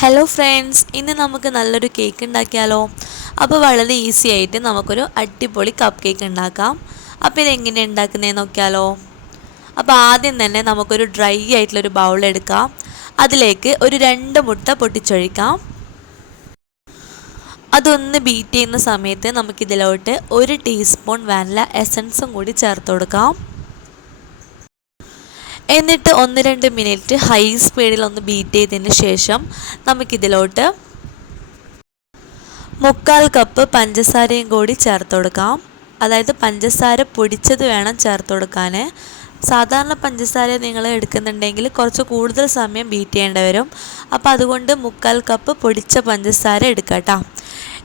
Hello friends ഇന്ന് നമുക്ക് നല്ലൊരു കേക്ക് ഉണ്ടാക്കിയാലോ? അപ്പോൾ വളരെ ഈസി ആയിട്ട് നമുക്കൊരു അടിപൊളി കപ്പ് കേക്ക് ഉണ്ടാക്കാം. അപ്പോൾ ഇതെങ്ങനെ ഉണ്ടാക്കുന്നതെന്ന് നോക്കിയാലോ? അപ്പോൾ ആദ്യം തന്നെ നമുക്കൊരു ഡ്രൈ ആയിട്ടുള്ളൊരു ബൗൾ എടുക്കാം. അതിലേക്ക് ഒരു രണ്ട് മുട്ട പൊട്ടിച്ചൊഴിക്കാം. അതൊന്ന് ബീറ്റ് ചെയ്യുന്ന സമയത്ത് നമുക്കിതിലോട്ട് ഒരു ടീസ്പൂൺ വാനില എസൻസും കൂടി ചേർത്ത് കൊടുക്കാം. എന്നിട്ട് ഒന്ന് രണ്ട് മിനിറ്റ് ഹൈ സ്പീഡിൽ ഒന്ന് ബീറ്റ് ചെയ്തതിന് ശേഷം നമുക്കിതിലോട്ട് മുക്കാൽ കപ്പ് പഞ്ചസാരയും കൂടി ചേർത്ത് കൊടുക്കാം. അതായത് പഞ്ചസാര പൊടിച്ചത് വേണം ചേർത്ത് കൊടുക്കാൻ സാധാരണ പഞ്ചസാര നിങ്ങൾ എടുക്കുന്നുണ്ടെങ്കിൽ കുറച്ച് കൂടുതൽ സമയം ബീറ്റ് ചെയ്യേണ്ടി വരും. അപ്പോൾ അതുകൊണ്ട് മുക്കാൽ കപ്പ് പൊടിച്ച പഞ്ചസാര എടുക്കട്ടോ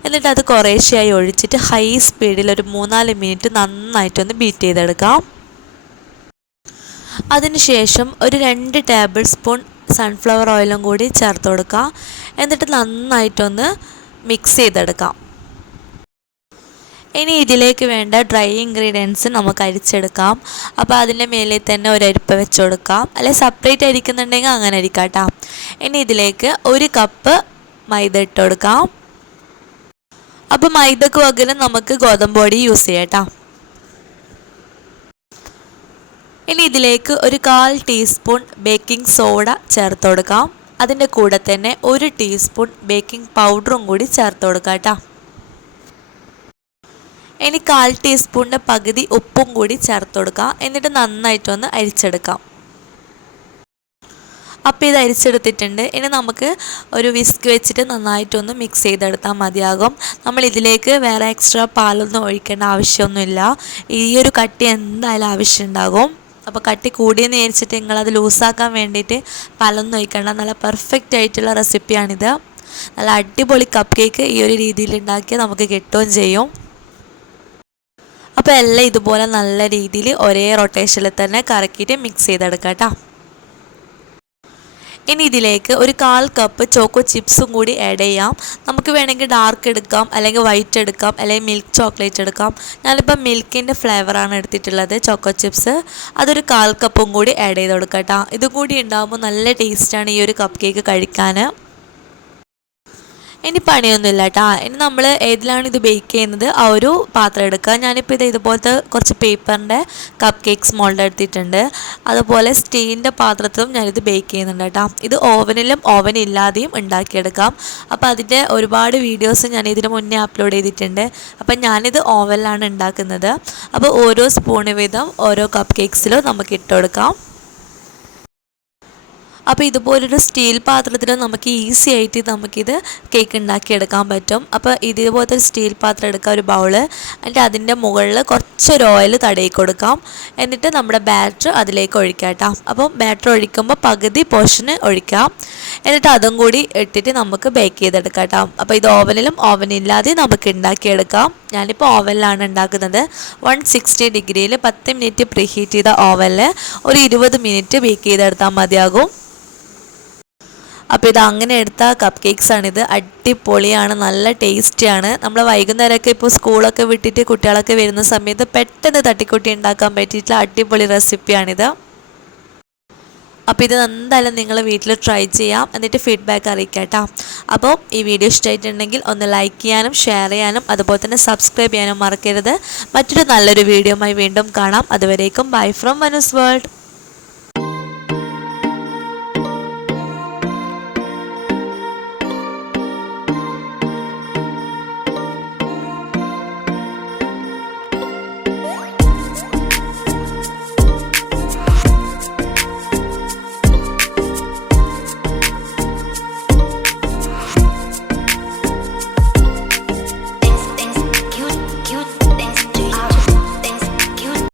എന്നിട്ട് അത് കുറേശ്ശെയായി ഒഴിച്ചിട്ട് ഹൈ സ്പീഡിൽ ഒരു മൂന്നാൽ മിനിറ്റ് നന്നായിട്ടൊന്ന് ബീറ്റ് ചെയ്തെടുക്കാം. അതിനുശേഷം ഒരു രണ്ട് ടേബിൾ സ്പൂൺ സൺഫ്ലവർ ഓയിലും കൂടി ചേർത്ത് കൊടുക്കുക എന്നിട്ട് നന്നായിട്ടൊന്ന് മിക്സ് ചെയ്തെടുക്കാം. ഇനി ഇതിലേക്ക് വേണ്ട ഡ്രൈ ഇൻഗ്രീഡിയൻസ് നമുക്ക് അരിച്ചെടുക്കാം. അപ്പോൾ അതിന്റെ മേലിൽ തന്നെ ഒരു അരിപ്പ വെച്ച് കൊടുക്കാം. അല്ലെ സെപ്പറേറ്റ് അരിക്കുന്നുണ്ടെങ്കിൽ അങ്ങനെ അരിക്കാം ഇനി ഇതിലേക്ക് ഒരു കപ്പ് മൈദ ഇട്ട് കൊടുക്കാം. അപ്പോൾ മൈദക്ക് പകരം നമുക്ക് ഗോതമ്പ് പൊടി യൂസ് ചെയ്യാം ഇനി ഇതിലേക്ക് ഒരു കാൽ ടീസ്പൂൺ ബേക്കിംഗ് സോഡ ചേർത്ത് കൊടുക്കാം. അതിന്റെ കൂടെ തന്നെ ഒരു ടീസ്പൂൺ ബേക്കിംഗ് പൗഡറും കൂടി ചേർത്ത് കൊടുക്കാം കേട്ടോ. ഇനി കാൽ ടീസ്പൂണിന്റെ പകുതി ഉപ്പും കൂടി ചേർത്ത് കൊടുക്കാം. എന്നിട്ട് നന്നായിട്ടൊന്ന് അരിച്ചെടുക്കാം. അപ്പോൾ ഇത് അരിച്ചെടുത്തിട്ടുണ്ട്. ഇനി നമുക്ക് ഒരു വിസ്ക് വെച്ചിട്ട് നന്നായിട്ടൊന്ന് മിക്സ് ചെയ്തെടുത്താൽ മതിയാകും. നമ്മൾ ഇതിലേക്ക് വേറെ എക്സ്ട്രാ പാലൊന്നും ഒഴിക്കേണ്ട ആവശ്യമൊന്നുമില്ല. ഈ ഒരു കട്ടി എന്തായാലും ആവശ്യമുണ്ടാകും. അപ്പോൾ കട്ടി കൂടിയെന്ന് വിചാരിച്ചിട്ട് നിങ്ങളത് ലൂസാക്കാൻ വേണ്ടിയിട്ട് പാലൊന്നും ഒഴിക്കേണ്ട നല്ല പെർഫെക്റ്റ് ആയിട്ടുള്ള റെസിപ്പിയാണിത് നല്ല അടിപൊളി കപ്പ് കേക്ക് ഈ ഒരു രീതിയിൽ ഉണ്ടാക്കിയാൽ നമുക്ക് കിട്ടുകയും ചെയ്യും. അപ്പോൾ എല്ലാം ഇതുപോലെ നല്ല രീതിയിൽ ഒരേ റൊട്ടേഷനിൽ തന്നെ കറക്കിയിട്ട് മിക്സ് ചെയ്തെടുക്കാം കേട്ടോ. ഇനി ഇതിലേക്ക് ഒരു കാൽ കപ്പ് ചോക്കോ ചിപ്സും കൂടി ആഡ് ചെയ്യാം. നമുക്ക് വേണമെങ്കിൽ ഡാർക്ക് എടുക്കാം അല്ലെങ്കിൽ വൈറ്റ് എടുക്കാം അല്ലെങ്കിൽ മിൽക്ക് ചോക്ലേറ്റ് എടുക്കാം. ഞാനിപ്പോൾ മിൽക്കിന്റെ ഫ്ലേവറാണ് എടുത്തിട്ടുള്ളത് ചോക്കോ ചിപ്സ് അതൊരു കാൽ കപ്പും കൂടി ആഡ് ചെയ്ത് കൊടുക്കാം ഇതും കൂടി ഉണ്ടാകുമ്പോൾ നല്ല ടേസ്റ്റാണ് ഈ ഒരു കപ്പ് കേക്ക് കഴിക്കാൻ ഇനി പണിയൊന്നുമില്ല കേട്ടോ ഇനി നമ്മൾ ഏതിലാണ് ഇത് ബേക്ക് ചെയ്യുന്നത്? ആ ഒരു പാത്രം എടുക്കുക. ഞാനിപ്പോൾ ഇത് ഇതുപോലത്തെ കുറച്ച് പേപ്പറിന്റെ കപ്പ് കേക്ക് മോൾഡ് എടുത്തിട്ടുണ്ട്. അതുപോലെ സ്റ്റീലിന്റെ പാത്രത്തിലും ഞാനിത് ബേക്ക് ചെയ്യുന്നുണ്ട് കേട്ടോ ഇത് ഓവനിലും ഓവൻ ഇല്ലാതെയും ഉണ്ടാക്കിയെടുക്കാം. അപ്പോൾ അതിന്റെ ഒരുപാട് വീഡിയോസ് ഞാൻ ഇതിന് മുന്നേ അപ്ലോഡ് ചെയ്തിട്ടുണ്ട്. അപ്പം ഞാനിത് ഓവനിലാണ് ഉണ്ടാക്കുന്നത്. അപ്പോൾ ഓരോ സ്പൂണ് വീതം ഓരോ കപ്പ് കേക്ക്സിലും നമുക്ക് ഇട്ട് കൊടുക്കാം. അപ്പോൾ ഇതുപോലൊരു സ്റ്റീൽ പാത്രത്തിൽ നമുക്ക് ഈസി ആയിട്ട് നമുക്കിത് കേക്ക് ഉണ്ടാക്കിയെടുക്കാൻ പറ്റും. അപ്പോൾ ഇതുപോലത്തെ ഒരു സ്റ്റീൽ പാത്രം എടുക്കുക ഒരു ബൗൾ എന്നിട്ട് അതിന്റെ മുകളിൽ കുറച്ചൊരു ഓയിൽ തടയി കൊടുക്കാം. എന്നിട്ട് നമ്മുടെ ബാറ്റർ അതിലേക്ക് ഒഴിക്കാം കേട്ടോ. അപ്പോൾ ബാറ്റർ ഒഴിക്കുമ്പോൾ പകുതി പോർഷന് ഒഴിക്കാം. എന്നിട്ട് അതും കൂടി ഇട്ടിട്ട് നമുക്ക് ബേക്ക് ചെയ്തെടുക്കാം കേട്ടോ. അപ്പോൾ ഇത് ഓവനിലും ഓവനില്ലാതെ നമുക്ക് ഉണ്ടാക്കിയെടുക്കാം ഞാനിപ്പോൾ ഓവനിലാണ് ഉണ്ടാക്കുന്നത് വൺ സിക്സ്റ്റി ഡിഗ്രിയിൽ പത്ത് മിനിറ്റ് പ്രീഹീറ്റ് ചെയ്ത ഓവനിൽ ഒരു ഇരുപത് മിനിറ്റ് ബേക്ക് ചെയ്തെടുത്താൽ മതിയാകും. അപ്പോൾ ഇത് അങ്ങനെ എടുത്ത കപ്പ് കേക്ക്സ് ആണിത്. അടിപൊളിയാണ് നല്ല ടേസ്റ്റിയാണ് നമ്മൾ വൈകുന്നേരമൊക്കെ ഇപ്പോൾ സ്കൂളൊക്കെ വിട്ടിട്ട് കുട്ടികളൊക്കെ വരുന്ന സമയത്ത് പെട്ടെന്ന് തട്ടിക്കൂട്ടി ഉണ്ടാക്കാൻ പറ്റിയിട്ടുള്ള അടിപൊളി റെസിപ്പിയാണിത് അപ്പോൾ ഇത് എന്തായാലും നിങ്ങൾ വീട്ടിൽ ട്രൈ ചെയ്യാം. എന്നിട്ട് ഫീഡ്ബാക്ക് അറിയിക്കാം അപ്പോൾ ഈ വീഡിയോ ഇഷ്ടമായിട്ടുണ്ടെങ്കിൽ ഒന്ന് ലൈക്ക് ചെയ്യാനും ഷെയർ ചെയ്യാനും അതുപോലെ തന്നെ സബ്സ്ക്രൈബ് ചെയ്യാനും മറക്കരുത്. മറ്റൊരു നല്ലൊരു വീഡിയോയുമായി വീണ്ടും കാണാം. അതുവരേക്കും ബൈ ഫ്രം മനുസ് വേൾഡ്